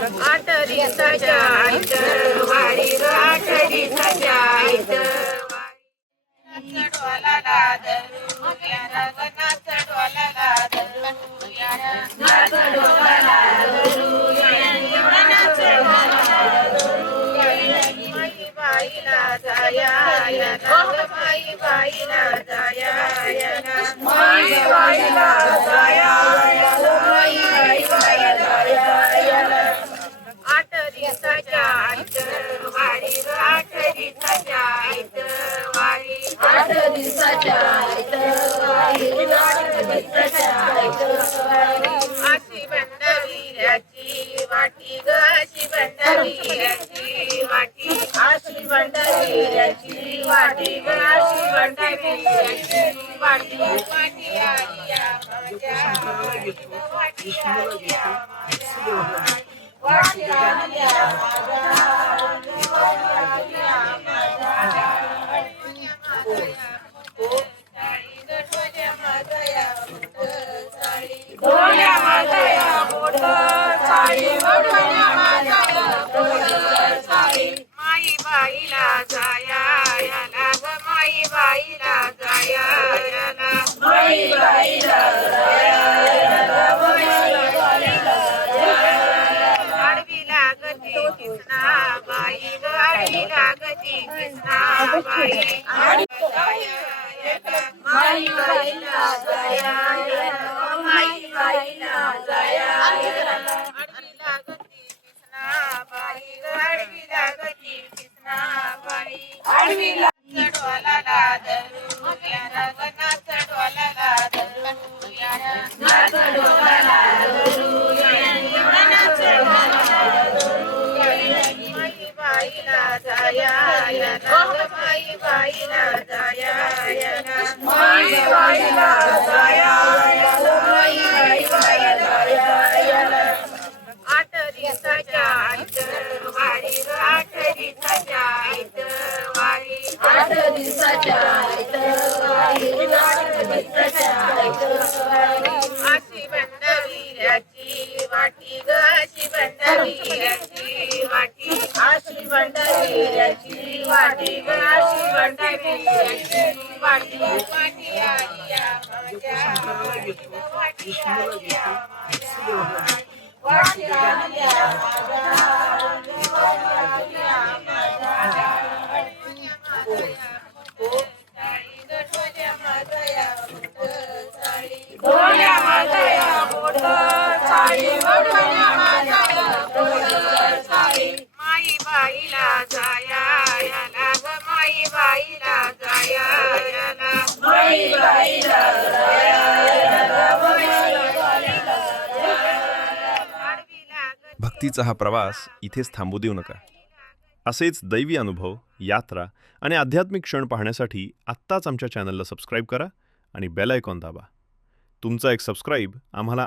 आठरी सजायत वाडी ग आठरी सजायत चढवाला लादरू यारा गना चढवाला लादरू यारा चढवाला लादरू यारा चढवाला लादरू माई बाईला जाया याला माई बाईला जाया याला माई बाईला जाया याला माई बाईला जाया आठरी सजायत वाडी ग आठरी सजायत वाडी आठरी सजायत वाडी आठरी सजायत अशी बंडवीराची वाटी ग अशी बंडवीराची वाटी अशी बंडवीराची वाटी ग अशी बंडवीराची वाटी वाटी आलिया माझ्या वाटी आलिया माझ्या वाटी आलिया माई बाईला जाया याला ग माई बाईला जाया याला माई बाईला जाया याला माई बाईला जाया आडवी लागती कृष्णा बाई ग आडवी लागती कृष्णा बाई माई बाईला जाया याला माई बाईला जाया याला आडवी लागती कृष्णा बाई ग आडवी लागती कृष्णा बाई आडवी चढवाला लादरू यारा गना चढवाला लादरू यारा चढवाला लादरू यारा चढवाला लादरू माई बाईला जाया याला माई बाईला जाया याला माई बाईला जाया याला माई बाईला जाया याला आठरी सजायत वाडी ग आठरी सजायत वाडी आठरी सजायत वाडी आठरी सजायत अशी बंडवीराची वाटी ग अशी बंडवीराची वाटी अशी बंडवीराची वाटी ग अशी बंडवीराची वाटी वाटी आलिया माझ्या वाटी आलिया माझ्या वाटी आलिया माई बाईला जाया याला ग माई बाईला जाया याला माई बाईला जाया याला माई बाईला भक्तीचा हा प्रवास इथेच थांबू देऊ नका. असेच दैवी अनुभव, यात्रा आणि आध्यात्मिक क्षण पाहण्यासाठी आत्ताच आमच्या चॅनलला सबस्क्राईब करा आणि बेल आयकॉन दाबा. तुमचा एक सबस्क्राईब आम्हाला